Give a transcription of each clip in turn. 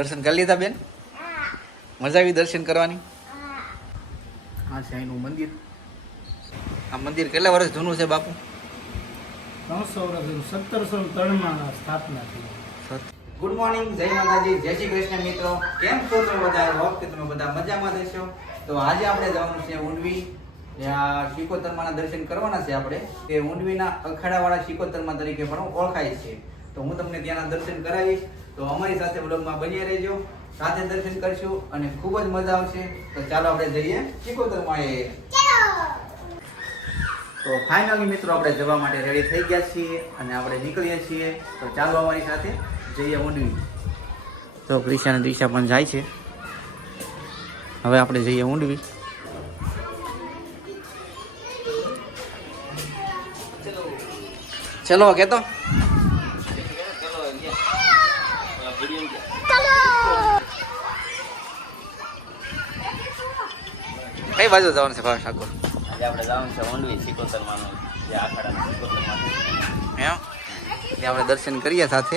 દર્શન કરી લીધા બેન? મજા આવી દર્શન કરવાની? હા છે અહીંનું મંદિર. આ મંદિર કેટલા વર્ષ જૂનું છે બાપુ? 300 વર્ષ જૂનું. 1703 સ્થાપના થઈ. ગુડ મોર્નિંગ, જય માતાજી, જય શ્રી કૃષ્ણ મિત્રો. કેમ છો તમે બધા? હોપ કે તમે બધા મજામાં રહેશો. તો આજે આપણે જવાનું છે ઊંડવી. ત્યાં શિકોતરમાના દર્શન કરવાના છે આપણે. તે ઊંડવીના અખાડાવાળા શિકોતરમા તરીકે પણ ઓળખાય છે. તો હું તમને ત્યાંના દર્શન કરાવીશ. તો અમારી સાથે વ્લોગમાં બન્યા રહેજો, સાથે દર્શન કરશું અને ખૂબ જ મજા આવશે. તો ચાલો આપણે જઈએ શિકોતરમાએ. તો ફાઇનલી મિત્રો આપણે જવા માટે રેડી થઈ ગયા છીએ અને આપણે નીકળીએ છીએ. તો ચાલો અમારી સાથે જઈએ ઊંડવી. તો ક્રિશા અને દિશા પણ જાય છે. હવે આપણે જઈએ ઊંડવી. ચલો કેતો કઈ બાજુ જવાનું છે ભાવ ઠાકોર? આજે આપણે જવાનું છે ઊંડવી શિકોતરમાનું, જે આખાડાના શિકોતરમા એમ ત્યાં આપણે દર્શન કરીએ સાથે,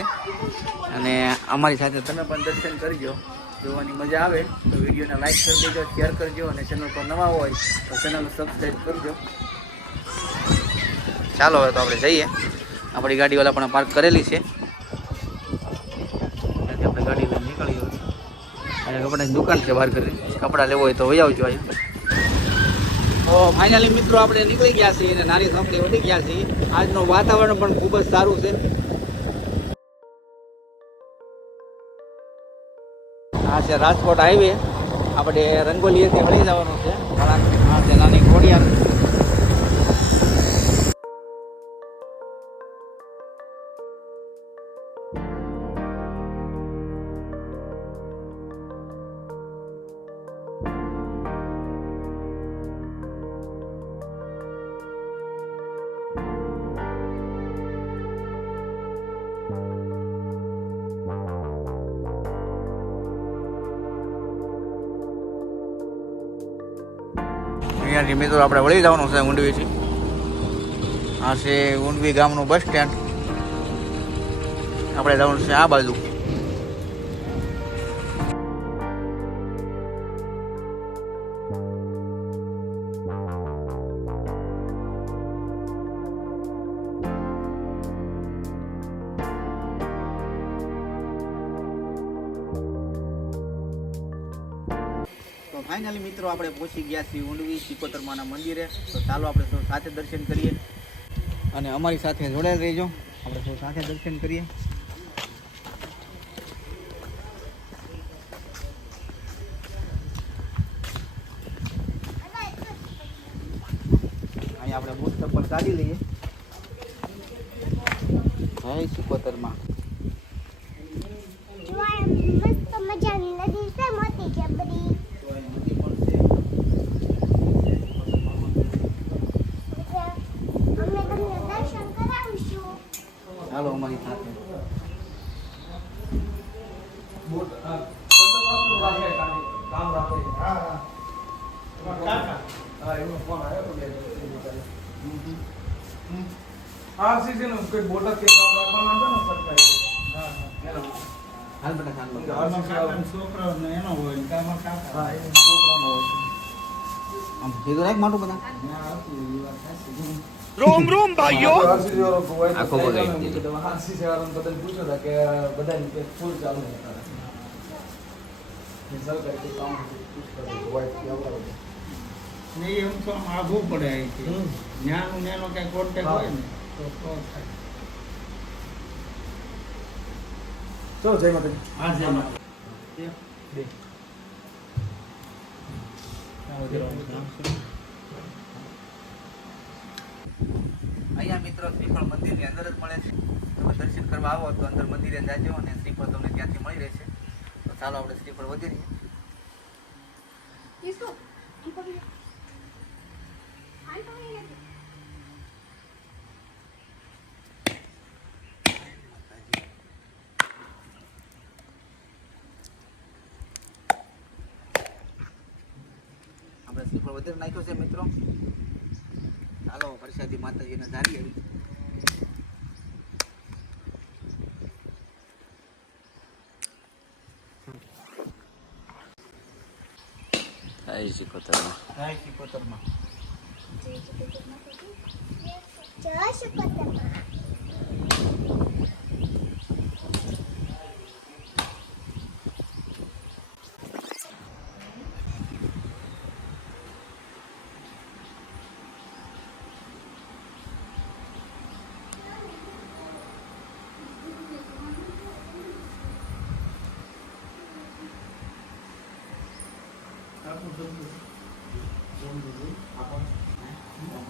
અને અમારી સાથે તમે પણ દર્શન કરજો. જોવાની મજા આવે તો વિડીયોને લાઈક કરી દેજો, શેર કરજો અને ચેનલ પર નવા હોય તો ચેનલ સબસ્ક્રાઈબ કરજો. ચાલો હવે તો આપણે જઈએ. આપણી ગાડીવાળા પણ પાર્ક કરેલી છે. ત્યાંથી આપણે ગાડી લઈને નીકળીએ. અહીંયા કપડાની દુકાન છે બહાર કરી, કપડાં લેવો હોય તો વહી આવજો. તો ફાઇનલી મિત્રો આપણે નીકળી ગયા છીએ અને નાની સોંપડી વધી ગયા છીએ. આજનું વાતાવરણ પણ ખૂબ જ સારું છે. આ છે રાજકોટ હાઈવે. આપણે રંગોલીએથી વળી જવાનું છે. આ છે નાની ઘોડિયાર. અહીંયાથી મિત્રો આપણે વળી જવાનું છે ઊંડવીથી. આ છે ઊંડવી ગામનું બસ સ્ટેન્ડ. આપણે જવાનું છે આ બાજુ. તો ફાઇનલી મિત્રો આપણે પહોંચી ગયા છીએ ઊંડવી શિકોતરમાના મંદિરે. તો ચાલો આપણે સૌ સાથે દર્શન કરીએ અને અમારી સાથે જોડાઈ રહેજો. આપણે સૌ સાથે દર્શન કરીએ. અહીંયા આપણે બુટ ચપ્પલ કાઢી લઈએ. જય શિકોતરમા. મસ્ત મજાની નદી છે, મોટી છે બધી. અમે તમને દર્શન કરાવીશું. ચાલો અમારી સાથે. આ સીઝન કોઈ બોટા કે કામ રાખવાના હતા ને સરકારી. હાલ બેટા ચાલો. છોકરાઓને એનો હોય ને કામ કાકા. હા એ છોકરાનો હોય. આમ ભેગું રાખ માટું બધા. રોમ રોમ ભાઈઓ. આખો બગાડી દીધો. આરસીસી વાળાને બધાને પૂછ્યો હતા કે બધાની ફૂલ ચાલુ હતા. સરકારી કામ નહીં એમ તો આઘું પડે અહીંથી. ન્યાનો કઈ કોન્ટેક્ટ હોય ને તો થાય. ચલો જય માતાજી. હા જય માતાજી. અહીંયા મિત્રો શ્રીફળ મંદિરની અંદર જ મળે છે. તમે દર્શન કરવા આવો તો અંદર મંદિરે જાજો અને શ્રીફળ તમને ત્યાંથી મળી રહેશે. તો ચાલો આપણે શ્રીફળ વધીએ. આપણે શ્રીફળ વધારે નાખ્યો છે મિત્રો. ચાલો પ્રસાદી માતાજીને ધારી આવી. જય શિકોતરમાં. જય શિકોતરમાં. જય શિકોતરમાં.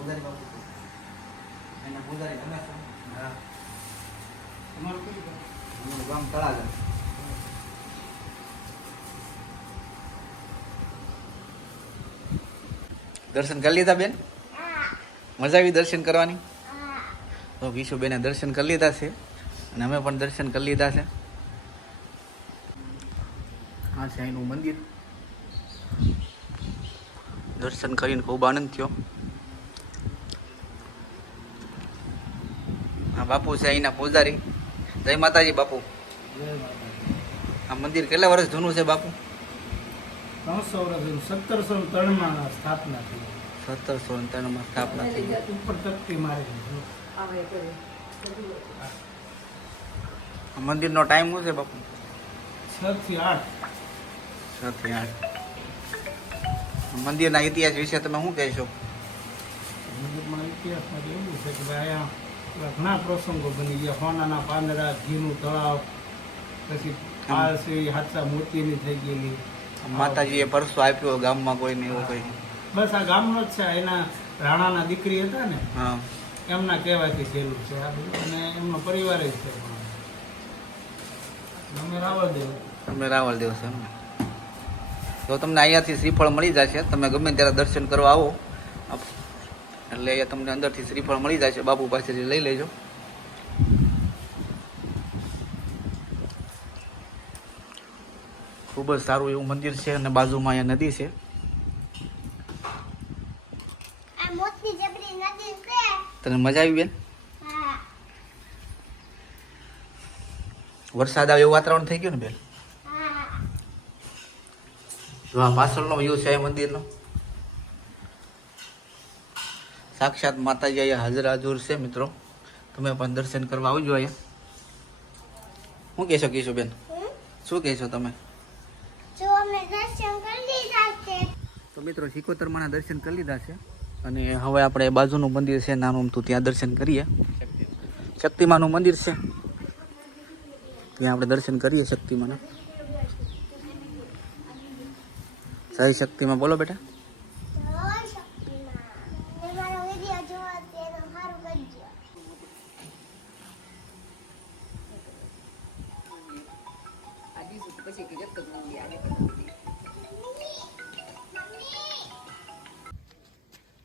પૂજારી બાપુ છે. એના પૂજારી તમે છો? હા. તમારું કયું ગામ? અમારું ગામ તળાજા. દર્શન કરી લીધા બેન? મજા આવી દર્શન કરવાની? તો વિશુબેને દર્શન કરી લીધા છે અને અમે પણ દર્શન કરી લીધા છે. આ છે અહીંનું મંદિર. દર્શન કરીને ખૂબ આનંદ થયો. આ બાપુ છે અહીંના પૂજારી. જય માતાજી બાપુ. જય માતાજી. આ મંદિર કેટલા વર્ષ જૂનું છે બાપુ? 300 વર્ષ 1703 સ્થાપના થઈ. 1793 સ્થાપના થઈ ગઈ. ઉપર તકતી મારી. આ મંદિરનો ટાઈમ શું છે બાપુ? 6 થી 8. 6 થી 8. મંદિરના ઇતિહાસ વિશે તમે શું કહેશો? મંદિરમાં ઇતિહાસમાં તો એવું છે કે ભાઈ અહીંયા ઘણા પ્રસંગો બની ગયા. સોનાના પાંદડા, ઘીનું તળાવ, પછી પાલ છે એ હાથા મોતીની થઈ ગયેલી. માતાજીએ પરસો આપ્યો ગામમાં કોઈને એવું કઈ? બસ આ ગામનો જ છે. એના રાણાના દીકરી હતા ને, હા. એમના કહેવાથી થયેલું છે આ બધું. અને એમનો પરિવાર જ છે. અમે રાવળદેવ. તમે રાવળ દેવ છો એમ ને? તો તમને અહીંયાથી શ્રીફળ મળી જશે. તમે ગમે ત્યારે દર્શન કરવા આવો એટલે અહીંયા તમને અંદરથી શ્રીફળ મળી જશે. બાપુ પાસેથી લઈ લેજો. ખૂબ જ સારું એવું મંદિર છે અને બાજુમાં અહીંયા નદી છે. આ મોટી જબરી નદી છે. તને મજા આવી બેન? હા. વરસાદ આવે એવું વાતાવરણ થઈ ગયું ને બેન? હા. જો આ પાછળનો વ્યૂ છે મંદિરનો. સાક્ષાત માતાજી અહીંયા હાજર હાજર છે મિત્રો. તમે પણ દર્શન કરવા આવજો અહીંયા. શું કહેશો કહીશું બેન? શું કહેશો તમે? જો અમે દર્શન કરી લીધા છે. તો મિત્રો શિકોતરમાના દર્શન કરી લીધા છે અને હવે આપણે બાજુનું મંદિર છે નાનું અમથું, ત્યાં દર્શન કરીએ. શક્તિમાનું મંદિર છે, ત્યાં આપણે દર્શન કરીએ શક્તિમાના. જય શક્તિમાં બોલો બેટા. જય શક્તિમાં. તમારો વિડિયો જોવા તેનો સારું કરજો.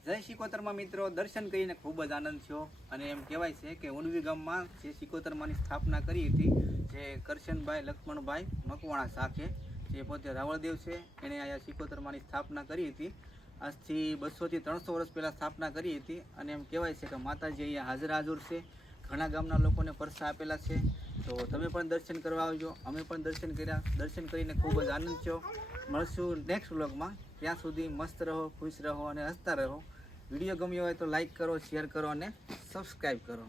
જય શિકોતરમાં મિત્રો દર્શન કરીને ખૂબ જ આનંદ થયો. અને એમ કહેવાય છે કે ઉણવી ગામમાં જે શિકોતરમાની સ્થાપના કરી હતી, જે કરશનભાઈ લક્ષ્મણભાઈ મકવાણા શાખે, જે પોતે રાવળદેવ છે, એણે અહીંયા શિકોતરમાની સ્થાપના કરી હતી. આજથી 200 થી 300 વર્ષ પહેલાં સ્થાપના કરી હતી. અને એમ કહેવાય છે કે માતાજી અહીંયા હાજર હાજર છે. ઘણા ગામના લોકોને પરસા આપેલા છે. તો તમે પણ દર્શન કરવા આવજો. અમે પણ દર્શન કર્યા. દર્શન કરીને ખૂબ જ આનંદ થયો. મળશું નેક્સ્ટ વ્લોગમાં. ત્યાં સુધી મસ્ત રહો, ખુશ રહો અને હસતા રહો. વિડીયો ગમ્યો હોય તો લાઈક કરો, શેર કરો અને સબસ્ક્રાઈબ કરો.